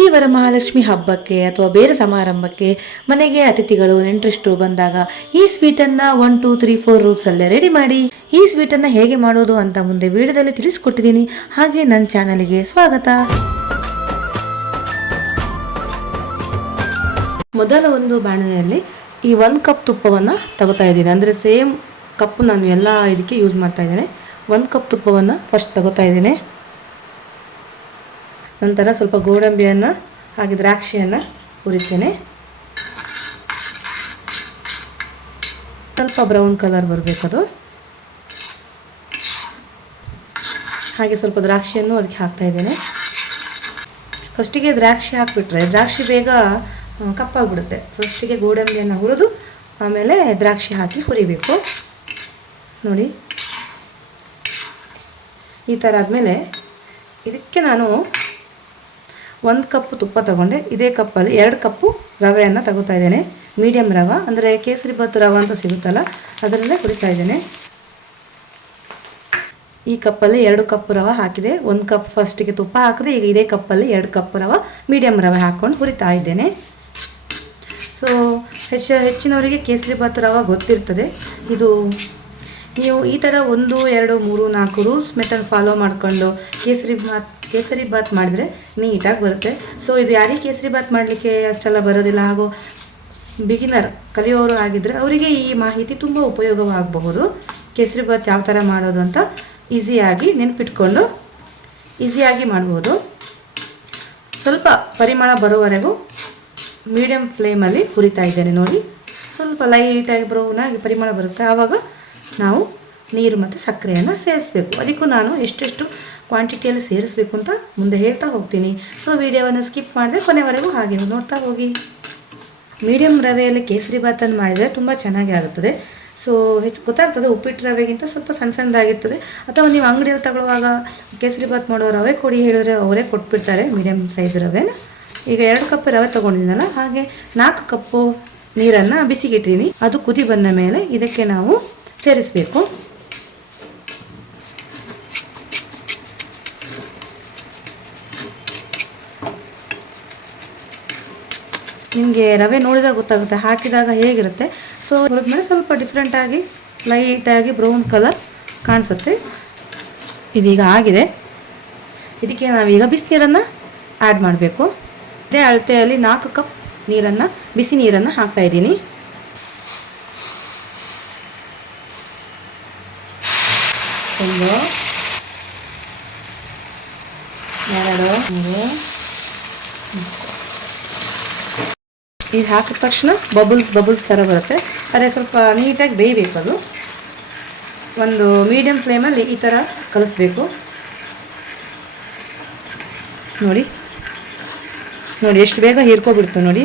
ಈ ವರಮಹಾಲಕ್ಷ್ಮಿ ಹಬ್ಬಕ್ಕೆ ಅಥವಾ ಬೇರೆ ಸಮಾರಂಭಕ್ಕೆ ಮನೆಗೆ ಅತಿಥಿಗಳು ನೆಂಟರಿಷ್ಟರು ಬಂದಾಗ ಈ ಸ್ವೀಟನ್ನು 1 2 3 4 ರೂಲ್ಸಲ್ಲೇ ರೆಡಿ ಮಾಡಿ. ಈ ಸ್ವೀಟನ್ನು ಹೇಗೆ ಮಾಡೋದು ಅಂತ ಮುಂದೆ ವಿಡಿಯೋದಲ್ಲಿ ತಿಳಿಸ್ಕೊಟ್ಟಿದ್ದೀನಿ. ಹಾಗೆ ನನ್ನ ಚಾನಲ್ಗೆ ಸ್ವಾಗತ. ಮೊದಲ ಒಂದು ಬಾಣಲೆಯಲ್ಲಿ ಈ 1 ಕಪ್ ತುಪ್ಪವನ್ನು ತಗೋತಾ ಇದ್ದೀನಿ. ಅಂದರೆ ಸೇಮ್ ಕಪ್ಪು ನಾನು ಎಲ್ಲ ಇದಕ್ಕೆ ಯೂಸ್ ಮಾಡ್ತಾ ಇದ್ದೇನೆ. 1 ಕಪ್ ತುಪ್ಪವನ್ನು ಫಸ್ಟ್ ತಗೋತಾ ಇದ್ದೇನೆ. ನಂತರ ಸ್ವಲ್ಪ ಗೋಡಂಬಿಯನ್ನು ಹಾಗೆ ದ್ರಾಕ್ಷಿಯನ್ನು ಹುರಿತೇನೆ. ಸ್ವಲ್ಪ ಬ್ರೌನ್ ಕಲರ್ ಬರಬೇಕದು. ಹಾಗೆ ಸ್ವಲ್ಪ ದ್ರಾಕ್ಷಿಯನ್ನು ಅದಕ್ಕೆ ಹಾಕ್ತಾ ಇದ್ದೇನೆ. ಫಸ್ಟಿಗೆ ದ್ರಾಕ್ಷಿ ಹಾಕಿಬಿಟ್ರೆ ದ್ರಾಕ್ಷಿ ಬೇಗ ಕಪ್ಪಾಗಿಬಿಡುತ್ತೆ. ಫಸ್ಟಿಗೆ ಗೋಡಂಬಿಯನ್ನು ಹುರಿದು ಆಮೇಲೆ ದ್ರಾಕ್ಷಿ ಹಾಕಿ ಹುರಿಬೇಕು. ನೋಡಿ ಈ ಥರ ಆದಮೇಲೆ ಇದಕ್ಕೆ ನಾನು 1 ಕಪ್ ತುಪ್ಪ ತಗೊಂಡೆ. ಇದೇ ಕಪ್ಪಲ್ಲಿ 2 ಕಪ್ಪು ರವೆಯನ್ನು ತಗೋತಾ ಇದ್ದೇನೆ. ಮೀಡಿಯಮ್ ರವೆ ಅಂದರೆ ಕೇಸರಿ ಬಾತ್ ರವೆ ಅಂತ ಸಿಗುತ್ತಲ್ಲ ಅದರಲ್ಲೇ ಹುರಿತಾ ಇದ್ದೇನೆ. ಈ ಕಪ್ಪಲ್ಲಿ 2 ಕಪ್ ರವೆ ಹಾಕಿದೆ. 1 ಕಪ್ ಫಸ್ಟಿಗೆ ತುಪ್ಪ ಹಾಕಿದೆ. ಈಗ ಇದೇ ಕಪ್ಪಲ್ಲಿ 2 ಕಪ್ ರವೆ ಮೀಡಿಯಮ್ ರವೆ ಹಾಕ್ಕೊಂಡು ಹುರಿತಾ ಇದ್ದೇನೆ. ಸೊ ಹೆಚ್ಚಿನವರಿಗೆ ಕೇಸರಿ ಬಾತ್ ರವೆ ಗೊತ್ತಿರ್ತದೆ. ಇದು ನೀವು ಈ ಥರ 1 2 3 4 ರೂಲ್ಸ್ ಮೆಥಡ್ ಫಾಲೋ ಮಾಡಿಕೊಂಡು ಕೇಸರಿ ಬಾತ್ ಮಾಡಿದರೆ ನೀಟಾಗಿ ಬರುತ್ತೆ. ಸೊ ಇದು ಯಾರಿಗೆ ಕೇಸರಿ ಬಾತ್ ಮಾಡಲಿಕ್ಕೆ ಅಷ್ಟೆಲ್ಲ ಬರೋದಿಲ್ಲ ಹಾಗೂ ಬಿಗಿನರ್ ಕಲಿಯೋರು ಆಗಿದ್ದರೆ ಅವರಿಗೆ ಈ ಮಾಹಿತಿ ತುಂಬ ಉಪಯೋಗವಾಗಬಹುದು. ಕೇಸರಿ ಬಾತ್ ಯಾವ ಥರ ಮಾಡೋದು ಅಂತ ಈಸಿಯಾಗಿ ನೆನಪಿಟ್ಕೊಂಡು ಈಸಿಯಾಗಿ ಮಾಡ್ಬೋದು. ಸ್ವಲ್ಪ ಪರಿಮಳ ಬರೋವರೆಗೂ ಮೀಡಿಯಮ್ ಫ್ಲೇಮಲ್ಲಿ ಹುರಿತಾ ಇದ್ದೇನೆ. ನೋಡಿ ಸ್ವಲ್ಪ ಲೈಟಾಗಿ ಬ್ರೌನಾಗಿ ಪರಿಮಳ ಬರುತ್ತೆ. ಆವಾಗ ನಾವು ನೀರು ಮತ್ತು ಸಕ್ಕರೆಯನ್ನು ಸೇರಿಸಬೇಕು. ಅದಕ್ಕೂ ನಾನು ಎಷ್ಟೆಷ್ಟು ಕ್ವಾಂಟಿಟಿಯಲ್ಲಿ ಸೇರಿಸಬೇಕು ಅಂತ ಮುಂದೆ ಹೇಳ್ತಾ ಹೋಗ್ತೀನಿ. ಸೊ ವಿಡಿಯೋವನ್ನು ಸ್ಕಿಪ್ ಮಾಡಿದ್ರೆ ಕೊನೆವರೆಗೂ ಹಾಗೆ ನೋಡ್ತಾ ಹೋಗಿ. ಮೀಡಿಯಮ್ ರವೆಯಲ್ಲಿ ಕೇಸರಿ ಬಾತನ್ನು ಮಾಡಿದರೆ ತುಂಬ ಚೆನ್ನಾಗಿ ಆಗುತ್ತದೆ. ಸೊ ಗೊತ್ತಾಗ್ತದೆ ಉಪ್ಪಿಟ್ಟು ರವೆಗಿಂತ ಸ್ವಲ್ಪ ಸಣ್ಣ ಸಣ್ಣದಾಗಿರ್ತದೆ. ಅಥವಾ ನೀವು ಅಂಗಡಿಯಲ್ಲಿ ತಗೊಳ್ಳುವಾಗ ಕೇಸರಿ ಬಾತ್ ಮಾಡೋ ರವೆ ಕೊಡಿ ಹೇಳಿದ್ರೆ ಅವರೇ ಕೊಟ್ಬಿಡ್ತಾರೆ ಮೀಡಿಯಮ್ ಸೈಜ್ ರವೆನ. ಈಗ 2 ಕಪ್ ರವೆ ತೊಗೊಂಡಿದ್ದೀನಲ್ಲ, ಹಾಗೆ 4 ಕಪ್ಪು ನೀರನ್ನು ಬಿಸಿಗಿಟ್ಟಿದ್ದೀನಿ. ಅದು ಕುದಿ ಬಂದ ಮೇಲೆ ಇದಕ್ಕೆ ನಾವು ಸೇರಿಸಬೇಕು. ನಿಮಗೆ ರವೆ ನೋಡಿದಾಗ ಗೊತ್ತಾಗುತ್ತೆ, ಹಾಕಿದಾಗ ಹೇಗಿರುತ್ತೆ. ಸೊ ಹುರಿದ್ಮೇಲೆ ಸ್ವಲ್ಪ ಡಿಫ್ರೆಂಟಾಗಿ ಲೈಟಾಗಿ ಬ್ರೌನ್ ಕಲರ್ ಕಾಣಿಸುತ್ತೆ. ಇದೀಗ ಆಗಿದೆ. ಇದಕ್ಕೆ ನಾವೀಗ ಬಿಸಿನೀರನ್ನು ಆ್ಯಡ್ ಮಾಡಬೇಕು. ಇದೇ ಅಳತೆಯಲ್ಲಿ 4 ಕಪ್ ನೀರನ್ನು ಬಿಸಿ ನೀರನ್ನು ಹಾಕ್ತಾಯಿದ್ದೀನಿ. 1 2 3 ಇದು ಹಾಕಿದ ತಕ್ಷಣ ಬಬಲ್ಸ್ ಥರ ಬರುತ್ತೆ. ಅದೇ ಸ್ವಲ್ಪ ನೀಟಾಗಿ ಬೇಯಬೇಕು. ಅದು ಒಂದು ಮೀಡಿಯಮ್ ಫ್ಲೇಮಲ್ಲಿ ಈ ಥರ ಕಲಿಸ್ಬೇಕು. ನೋಡಿ ಎಷ್ಟು ಬೇಗ ಹೀರ್ಕೊಬಿಡ್ತು ನೋಡಿ.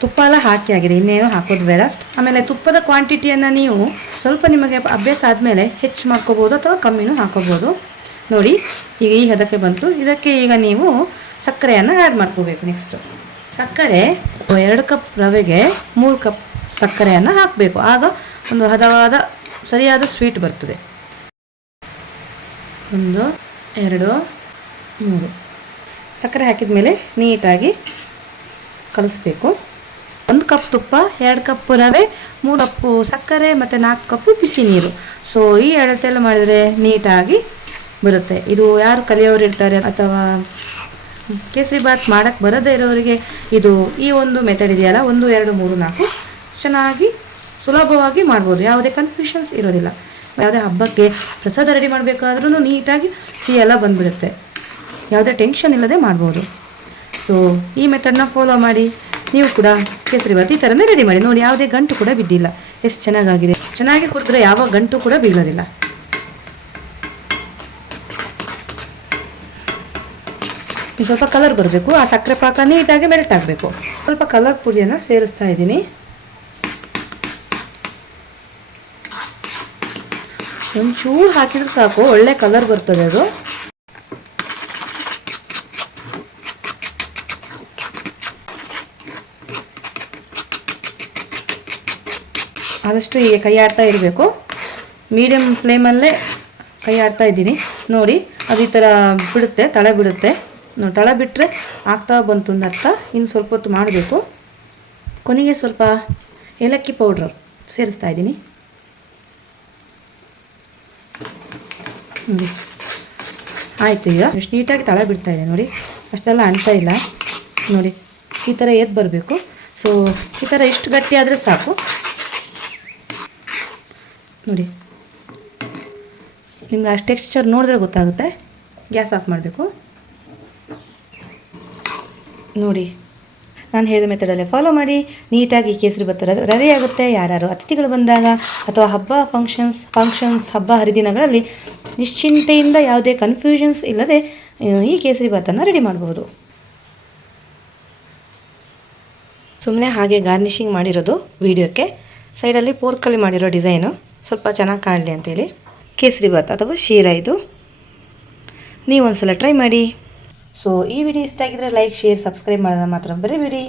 ತುಪ್ಪ ಎಲ್ಲ ಹಾಕಿ ಆಗಿದೆ, ಇನ್ನೇನು ಹಾಕೋದು ಬೇಡ. ಆಮೇಲೆ ತುಪ್ಪದ ಕ್ವಾಂಟಿಟಿಯನ್ನು ನೀವು ಸ್ವಲ್ಪ ನಿಮಗೆ ಅಭ್ಯಾಸ ಆದಮೇಲೆ ಹೆಚ್ಚು ಮಾಡ್ಕೋಬೋದು ಅಥವಾ ಕಮ್ಮಿನೂ ಹಾಕೋಬೋದು. ನೋಡಿ ಈಗ ಈ ಹದಕ್ಕೆ ಬಂತು. ಇದಕ್ಕೆ ಈಗ ನೀವು ಸಕ್ಕರೆಯನ್ನು ಆ್ಯಡ್ ಮಾಡ್ಕೋಬೇಕು. ನೆಕ್ಸ್ಟು ಸಕ್ಕರೆ 2 ಕಪ್ ರವೆಗೆ 3 ಕಪ್ ಸಕ್ಕರೆಯನ್ನು ಹಾಕಬೇಕು. ಆಗ ಒಂದು ಹದವಾದ ಸರಿಯಾದ ಸ್ವೀಟ್ ಬರ್ತದೆ. 1 2 3 ಸಕ್ಕರೆ ಹಾಕಿದ ಮೇಲೆ ನೀಟಾಗಿ ಕಲಿಸ್ಬೇಕು. 1 ಕಪ್ ತುಪ್ಪ, 2 ಕಪ್ ರವೆ, 3 ಕಪ್ಪು ಸಕ್ಕರೆ ಮತ್ತು 4 ಕಪ್ಪು ಬಿಸಿ ನೀರು. ಸೊ ಈ ಅಳತೆಲ್ಲ ಮಾಡಿದರೆ ನೀಟಾಗಿ ಬರುತ್ತೆ. ಇದು ಯಾರು ಕಲಿಯೋರು ಇರ್ತಾರೆ ಅಥವಾ ಕೇಸರಿ ಬಾತ್ ಮಾಡೋಕ್ಕೆ ಬರದೇ ಇರೋರಿಗೆ ಇದು ಈ ಒಂದು ಮೆಥಡ್ ಇದೆಯಲ್ಲ, 1 2 3 4 ಚೆನ್ನಾಗಿ ಸುಲಭವಾಗಿ ಮಾಡ್ಬೋದು. ಯಾವುದೇ ಕನ್ಫ್ಯೂಷನ್ಸ್ ಇರೋದಿಲ್ಲ. ಯಾವುದೇ ಹಬ್ಬಕ್ಕೆ ಪ್ರಸಾದ ರೆಡಿ ಮಾಡಬೇಕಾದ್ರೂ ನೀಟಾಗಿ ಸಿಹಿ ಎಲ್ಲ ಬಂದುಬಿಡುತ್ತೆ. ಯಾವುದೇ ಟೆನ್ಷನ್ ಇಲ್ಲದೆ ಮಾಡ್ಬೋದು. ಸೊ ಈ ಮೆಥಡ್ನ ಫಾಲೋ ಮಾಡಿ ನೀವು ಕೂಡ ಕೇಸರಿ ಬಾತ್ ಈ ಥರನೇ ರೆಡಿ ಮಾಡಿ ನೋಡಿ. ಯಾವುದೇ ಗಂಟು ಕೂಡ ಬಿದ್ದಿಲ್ಲ. ಎಷ್ಟು ಚೆನ್ನಾಗಾಗಿದೆ. ಚೆನ್ನಾಗಿ ಕುಡಿದ್ರೆ ಯಾವ ಗಂಟು ಕೂಡ ಬೀಳೋದಿಲ್ಲ. ಸ್ವಲ್ಪ ಕಲರ್ ಬರಬೇಕು. ಆ ಸಕ್ಕರೆ ಪಾಕ ನೀಟಾಗಿ ಮೆಲ್ಟ್ ಆಗಬೇಕು. ಸ್ವಲ್ಪ ಕಲರ್ ಪುಡಿಯನ್ನು ಸೇರಿಸ್ತಾ ಇದ್ದೀನಿ. ಒಂಚೂರು ಹಾಕಿದ್ರೆ ಸಾಕು, ಒಳ್ಳೆ ಕಲರ್ ಬರ್ತದೆ ಅದು. ಆದಷ್ಟು ಹೀಗೆ ಕೈ ಆಡ್ತಾ ಇರಬೇಕು. ಮೀಡಿಯಮ್ ಫ್ಲೇಮಲ್ಲೇ ಕೈ ಆಡ್ತಾ ಇದ್ದೀನಿ ನೋಡಿ. ಅದು ಈ ಥರ ಬಿಡುತ್ತೆ, ತಳ ಬಿಡುತ್ತೆ ನೋಡಿ. ತಳ ಬಿಟ್ಟರೆ ಆಗ್ತಾ ಬಂತು ಅಂತ ಅರ್ಥ. ಇನ್ನು ಸ್ವಲ್ಪ ಹೊತ್ತು ಮಾಡಬೇಕು. ಕೊನೆಗೆ ಸ್ವಲ್ಪ ಏಲಕ್ಕಿ ಪೌಡ್ರ್ ಸೇರಿಸ್ತಾ ಇದ್ದೀನಿ ನೋಡಿ. ಆಯಿತು, ಈಗ ಎಷ್ಟು ನೀಟಾಗಿ ತಳ ಬಿಡ್ತಾ ಇದೆ ನೋಡಿ, ಅಷ್ಟೆಲ್ಲ ಅಂಟ್ತಾ ಇಲ್ಲ ನೋಡಿ. ಈ ಥರ ಎದ್ದು ಬರಬೇಕು. ಸೊ ಈ ಥರ ಇಷ್ಟು ಗಟ್ಟಿ ಆದರೆ ಸಾಕು ನೋಡಿ. ನಿಮ್ಗೆ ಅಷ್ಟು ಟೆಕ್ಸ್ಚರ್ ನೋಡಿದ್ರೆ ಗೊತ್ತಾಗುತ್ತೆ. ಗ್ಯಾಸ್ ಆಫ್ ಮಾಡಬೇಕು ನೋಡಿ. ನಾನು ಹೇಳಿದ ಮೆಥಡಲ್ಲೇ ಫಾಲೋ ಮಾಡಿ, ನೀಟಾಗಿ ಕೇಸರಿ ಭಾತ್ ರೆಡಿ ಆಗುತ್ತೆ. ಯಾರ್ಯಾರು ಅತಿಥಿಗಳು ಬಂದಾಗ ಅಥವಾ ಫಂಕ್ಷನ್ಸ್ ಹಬ್ಬ ಹರಿದಿನಗಳಲ್ಲಿ ನಿಶ್ಚಿಂತೆಯಿಂದ ಯಾವುದೇ ಕನ್ಫ್ಯೂಷನ್ಸ್ ಇಲ್ಲದೆ ಈ ಕೇಸರಿ ಭಾತನ್ನು ರೆಡಿ ಮಾಡಬಹುದು. ಸುಮ್ಮನೆ ಹಾಗೆ ಗಾರ್ನಿಷಿಂಗ್ ಮಾಡಿರೋದು ವಿಡಿಯೋಕ್ಕೆ. ಸೈಡಲ್ಲಿ ಪೋರ್ಕಲ್ಲಿ ಮಾಡಿರೋ ಡಿಸೈನು ಸ್ವಲ್ಪ ಚೆನ್ನಾಗಿ ಕಾಣಲಿ ಅಂತೇಳಿ. ಕೇಸರಿ ಭಾತ್ ಅಥವಾ ಶೀರಾ ಇದು. ನೀವು ಒಂದ್ಸಲ ಟ್ರೈ ಮಾಡಿ. ಸೊ ಈ ವಿಡಿಯೋ ಇಷ್ಟ ಆಗಿದ್ರೆ ಲೈಕ್, ಶೇರ್, ಸಬ್ಸ್ಕ್ರೈಬ್ ಮಾಡೋದನ್ನ ಮಾತ್ರ ಬರೀಬೇಡಿ.